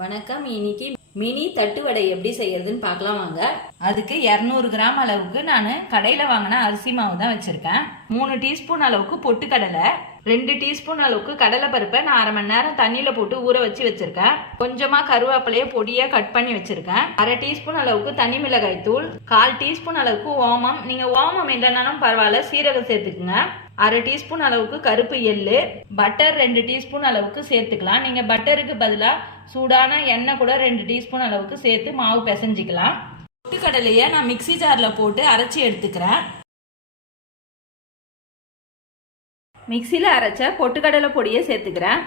வணக்கம். இன்னைக்கு மினி தட்டு வடை எப்படி செய்யறதுன்னு பார்க்கலாம் வாங்க. அதுக்கு 200 கிராம் அளவுக்கு நான் கடையில வாங்கின அரிசி மாவு தான் வச்சிருக்கேன். 3 டீஸ்பூன் அளவுக்கு பொட்டுக்கடலை, 2 டீஸ்பூன் அளவுக்கு கடலை பருப்பை நான் அரை மணி நேரம் தண்ணியில போட்டு ஊற வச்சிருக்கேன். கொஞ்சமா கருவேப்பிலையை பொடியா கட் பண்ணி வச்சிருக்கேன். அரை டீஸ்பூன் அளவுக்கு தனி மிளகாய் தூள், 1/4 டீஸ்பூன் அளவுக்கு ஓமம், நீங்க ஓமம் இல்லைனாலும் பரவாயில்ல, சீரகம் சேர்த்துக்குங்க. அரை டீஸ்பூன் அளவுக்கு கருப்பு எள்ளு, பட்டர் 2 டீஸ்பூன் அளவுக்கு சேர்த்துக்கலாம். நீங்க பட்டருக்கு பதிலாக சூடான எண்ணெய் கூட 2 டீஸ்பூன் அளவுக்கு சேர்த்து மாவு பிசைஞ்சிக்கலாம். பொட்டுக்கடலையை நான் மிக்சி ஜார்ல போட்டு அரைச்சி எடுத்துக்கிறேன். மிக்சியில் அரைச்ச பொட்டுக்கடலை பொடியை சேர்த்துக்கிறேன்.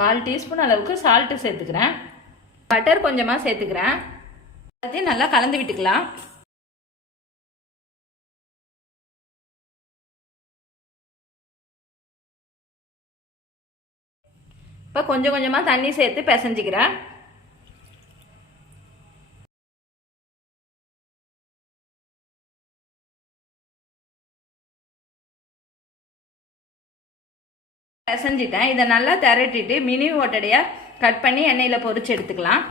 கால் டீஸ்பூன் அளவுக்கு சால்ட்டு சேர்த்துக்கிறேன். பட்டர் கொஞ்சமாக சேர்த்துக்கிறேன். எல்லாத்தையும் நல்லா கலந்து விட்டுக்கலாம். இப்போ கொஞ்சம் கொஞ்சமாக தண்ணி சேர்த்து பிசைஞ்சிக்கிறேன். பிசைஞ்சிட்டேன். இதை நல்லா திரட்டிட்டு மினி ஓட்டடையாக கட் பண்ணி எண்ணெயில் பொரிச்சு எடுத்துக்கலாம்.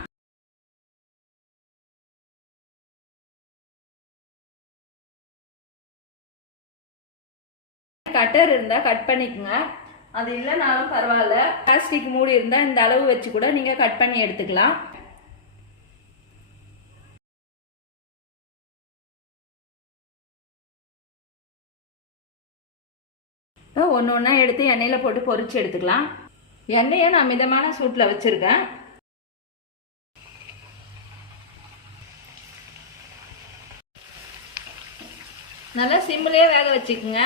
கட்டர் இருந்தால் கட் பண்ணிக்கோங்க. அது இல்லைனாலும் பரவாயில்ல, பிளாஸ்டிக் மூடி இருந்தால் இந்த அளவு வச்சு கூட நீங்கள் கட் பண்ணி எடுத்துக்கலாம். ஒன்று ஒன்றா எடுத்து எண்ணெயில் போட்டு பொரிச்சு எடுத்துக்கலாம். எண்ணெயை நான் மிதமான சூட்டில் வச்சுருக்கேன். நல்லா சிம்மிலே வேக வச்சுக்கோங்க.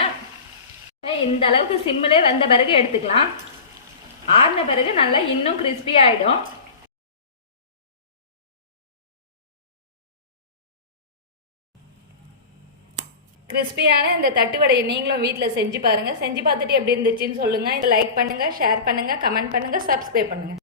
இந்த அளவுக்கு சிம்மிலே வந்த பிறகு எடுத்துக்கலாம். ஆறின பிறகு நல்லா இன்னும் கிறிஸ்பி ஆகிடும். கிறிஸ்பியான இந்த தட்டு வடையை நீங்களும் வீட்டில் செஞ்சு பாருங்கள். செஞ்சு பார்த்துட்டு எப்படி இருந்துச்சுன்னு சொல்லுங்கள். லைக் பண்ணுங்கள், ஷேர் பண்ணுங்கள், கமெண்ட் பண்ணுங்கள், சப்ஸ்கிரைப் பண்ணுங்கள்.